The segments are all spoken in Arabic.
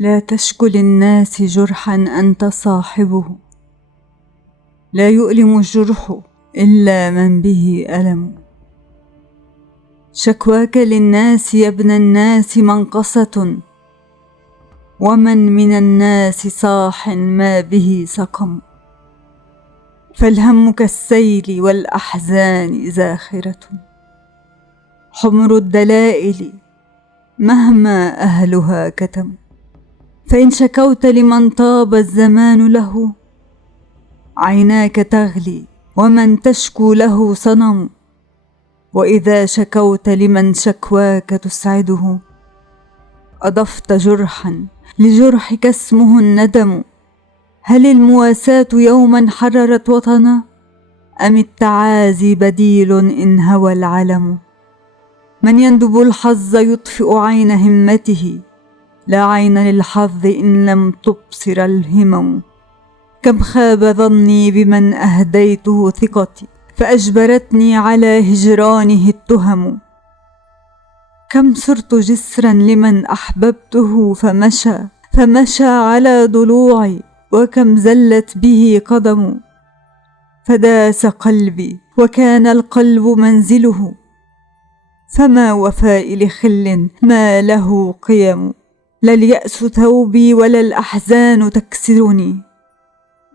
لا تشكو للناس جرحا أنت صاحبه، لا يؤلم الجرح إلا من به ألم. شكواك للناس يا ابن الناس منقصة، ومن من الناس صاح ما به سقم. فالهم كالسيل والأحزان زاخرة، حمر الدلائل مهما أهلها كتم. فإن شكوت لمن طاب الزمان له، عيناك تغلي ومن تشكو له صنم. وإذا شكوت لمن شكواك تسعده، أضفت جرحا لجرحك اسمه الندم. هل المواساة يوما حررت وطنا، أم التعازي بديل إن هوى العلم؟ من يندب الحظ يطفئ عين همته، لا عين للحظ إن لم تبصر الهمم. كم خاب ظني بمن أهديته ثقتي، فأجبرتني على هجرانه التهم. كم صرت جسرا لمن أحببته فمشى على ضلوعي، وكم زلت به قدم. فداس قلبي وكان القلب منزله، فما وفاء لخل ما له قيم. لا اليأس ثوبي ولا الأحزان تكسرني،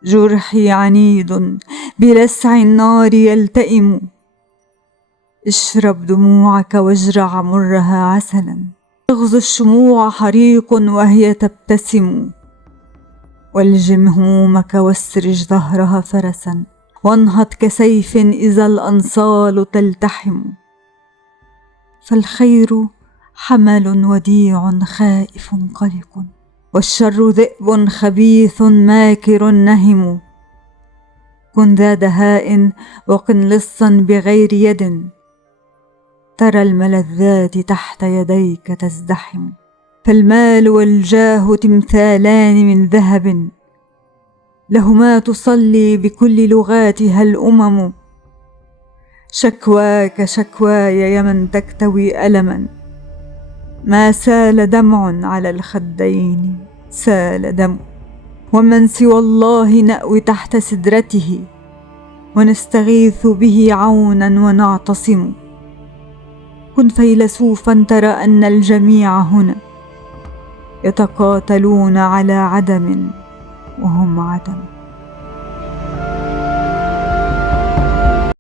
جرحي عنيد بلسع النار يلتئم. اشرب دموعك واجرع مرها عسلا، تغزو الشموع حريق وهي تبتسم. والجم همومك واسرج ظهرها فرسا، وانهض كسيف إذا الأنصال تلتحم. فالخير حمل وديع خائف قلق، والشر ذئب خبيث ماكر نهم. كن ذا دهاء وقن لصا بغير يد، ترى الملذات تحت يديك تزدحم. فالمال والجاه تمثالان من ذهب، لهما تصلي بكل لغاتها الأمم. شكواك شكواي يا من تكتوي ألما، ما سال دمع على الخدين سال دم. ومن سوى الله نأوي تحت سدرته، ونستغيث به عونا ونعتصم. كن فيلسوفا ترى أن الجميع هنا يتقاتلون على عدم وهم عدم.